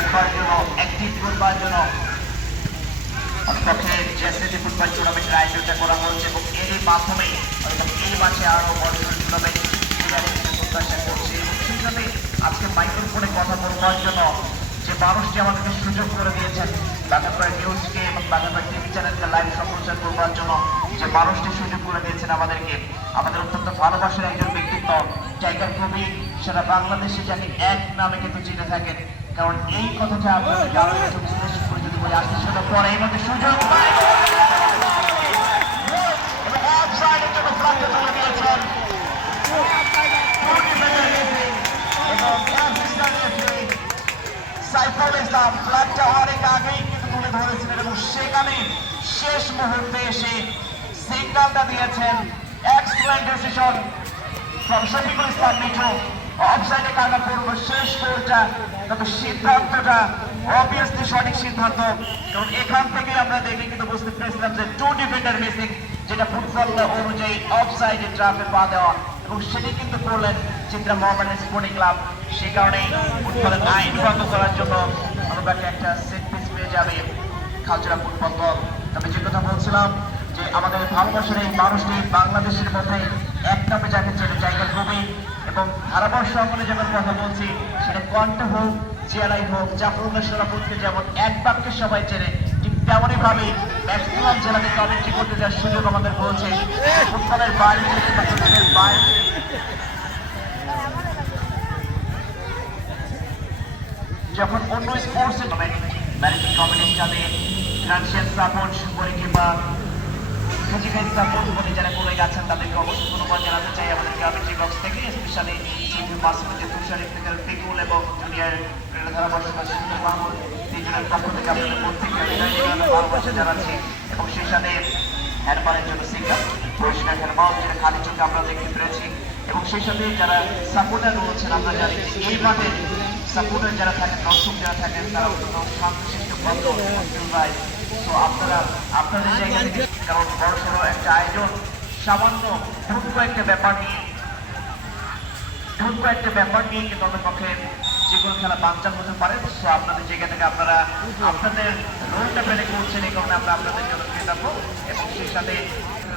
রাখবার জন্য অ্যাক্টিভ করবার জন্য। পক্ষে জেসিসি ফুটবল টুর্নামেন্টের আয়োজনটা করা হচ্ছে এবং এরই মাধ্যমে এই মাসে আরও বড় টুর্নামেন্ট প্রত্যাশা করছি এবং সেইভাবে আজকে মাইক্রোফোনে কথা বলবার জন্য যে মানুষটি আমাদেরকে সুযোগ করে দিয়েছেন বাঘাপাড়া নিউজকে এবং বাঘাপাড়া টিভি চ্যানেলকে লাইভ সম্প্রচার করবার জন্য যে মানুষটি সুযোগ করে দিয়েছেন আমাদেরকে। আমাদের অত্যন্ত ভালোবাসার একজন ব্যক্তিত্ব টাইগার কবি সেটা বাংলাদেশে জানি এক নামে কিন্তু চিনে থাকেন। কারণ এই কথাটা আপনাদেরকে আরও একটু বিশ্লেষণ করে যদি বলি আসতে সেটা পরে এই মধ্যে সুযোগ জন্য ইসলাম ফ্ল্যাগটা অনেক কিন্তু তুলে ধরেছিলেন সেখানে শেষ মুহূর্তে এসে সিগন্যালটা দিয়েছেন। Explain decision from Shafiqul Islam Mithu. অফসাইডে কাটা পড়ব শেষ গোলটা তবে সিদ্ধান্তটা অবভিয়াসলি সঠিক সিদ্ধান্ত। কারণ এখান থেকে আমরা দেখে কিন্তু বুঝতে পেরেছিলাম যে টু ডিফেন্ডার মিসিং যেটা ফুটবল অনুযায়ী অফসাইডে ড্রাফে পা দেওয়া। এবং সেটি কিন্তু করলেন চিত্রা মোহামেডান স্পোর্টিং ক্লাব সে কারণেই ফুটবলের আইন ভঙ্গ করার জন্য আমরা একটা সেট পিস পেয়ে যাবে খালচরা ফুটবল দল। তবে যে কথা বলছিলাম যে আমাদের ভারতবর্ষের এই মানুষটি বাংলাদেশের মধ্যে এক নামে যাকে জায়গা খুবই এবং ধারাবর্ষ আমলে যখন কথা বলছি, সেটা কণ্ঠ হোক জিয়ালাই হোক জাফরুল্লাহ সরাফুলকে যেমন এক বাক্যে সবাই চেনে, ঠিক তেমনই ভাবে ম্যাক্সিমাম জেলাতে কমেন্ট্রি করতে যাওয়ার সুযোগ আমাদের বলছে। ফুটবলের বাইরে বাইরে যখন অন্য স্পোর্টসে ম্যানেজিং কমিটির সাথে ফিনান্সিয়াল সাপোর্ট করে কিংবা ফিজিক্যাল সাপোর্ট করে যারা করে গেছেন তাদেরকে অবশ্যই ধন্যবাদ জানাতে চাই। আমাদের কমিটি বক্স থেকে স্পেশালি মাসুমুদ্দিন তুষার ইফতেখার পিকুল এবং জুনিয়র ধারাভাষ্য শিল্পী মাহমুদ তিনজনের পক্ষ থেকে আপনাদের প্রত্যেককে ভালোবাসা জানাচ্ছি এবং সেই সাথে হ্যান্ডবারের জন্য সিঙ্গার পরিষ্কার হ্যান্ডবাল যেটা খালি চোখে আমরা দেখতে পেরেছি। এবং সেই সাথে যারা সাপোর্টার রয়েছেন, আমরা জানি যে এই মাঠে সাপোর্টার যারা থাকেন, দর্শক যারা থাকেন, তারা শান্তশিষ্ট ভদ্র ভাই। তো আপনারা, আপনাদের জায়গা থেকে, কারণ বড় সড়ো একটা আয়োজন, সামান্য ছোট্ট একটা ব্যাপার নিয়ে ছোট্ট একটা ব্যাপার নিয়ে কিন্তু আমাদের পক্ষে যে কোনো খেলা বাঞ্চাল হতে পারে? সো আপনাদের জায়গা থেকে আপনারা আপনাদের রোলটা প্লে করছেন এই কারণে আমরা আপনাদের জন্য কৃতজ্ঞ এবং সেই সাথে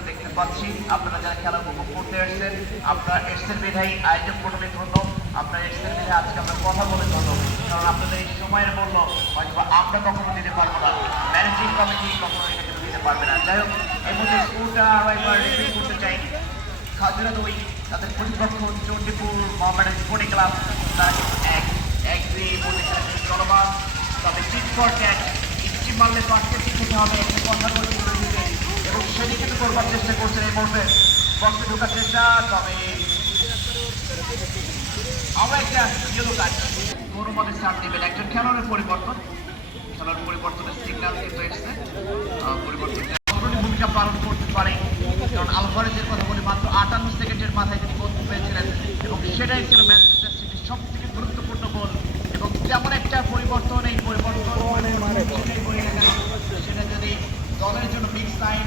দেখতে পাচ্ছি আপনারা যারা খেলা উপভোগ করতে এসেছেন আপনারা এসছেন বিধায়ী আয়োজক করবে ধন্য। আপনারা এসছেন বিধায় আজকে আমরা কথা বলে ধন্য। কারণ আপনাদের এই সময়ের মূল্য হয়তো আমরা কখনো দিতে পারব না। ম্যানেজিং কমিটি কখনো দিতে পারবে না। যাই হোক এই মধ্যে স্কুলটা আরও একবার রিভিউ করতে চাই খাজুরা তাদের প্রতিপক্ষ চণ্ডীপুর মোহামেডান স্পোর্টিং ক্লাব এক এক চলমান। তবে চিট ক্যাচ ইচ্ছি মারলে তো আজকে ঠিক হবে কথা বলতে এবং সেটি কিন্তু করবার চেষ্টা করছেন এই মুহূর্তে। বক্সে ঢোকার চেষ্টা, তবে আবার একটা ইয়েলো কার্ড কোনো মতে স্টার্ট নেবেন একজন খেলোয়াড়ের পরিবর্তন। খেলার পরিবর্তনের সিগন্যাল কিন্তু এসছে পরিবর্তন ভূমিকা পালন করতে পারে। কারণ আলভারেজের কথা মাথায় তিনি গোল পেয়েছিলেন এবং সেটাই ছিল ম্যানচেস্টার সিটির সব থেকে গুরুত্বপূর্ণ গোল এবং তেমন একটা পরিবর্তন এই পরিবর্তন সেটা যদি দলের জন্য বিগ সাইন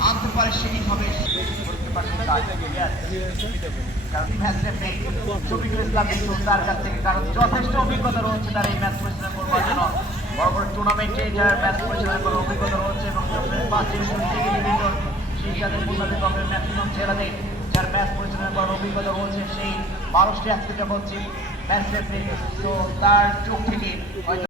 আনতে পারে সেটি হবে তার। কাছ থেকে কারণ যথেষ্ট অভিজ্ঞতা রয়েছে তার এই ম্যাচ পরিচালনা টুর্নামেন্টে যার অভিজ্ঞতা রয়েছে এবং সেই সাথে ম্যাক্সিমাম জেলাতে করার অভিজ্ঞতা বলছে সেই মানুষটি আজকে যখন তো তার চোখ থেকে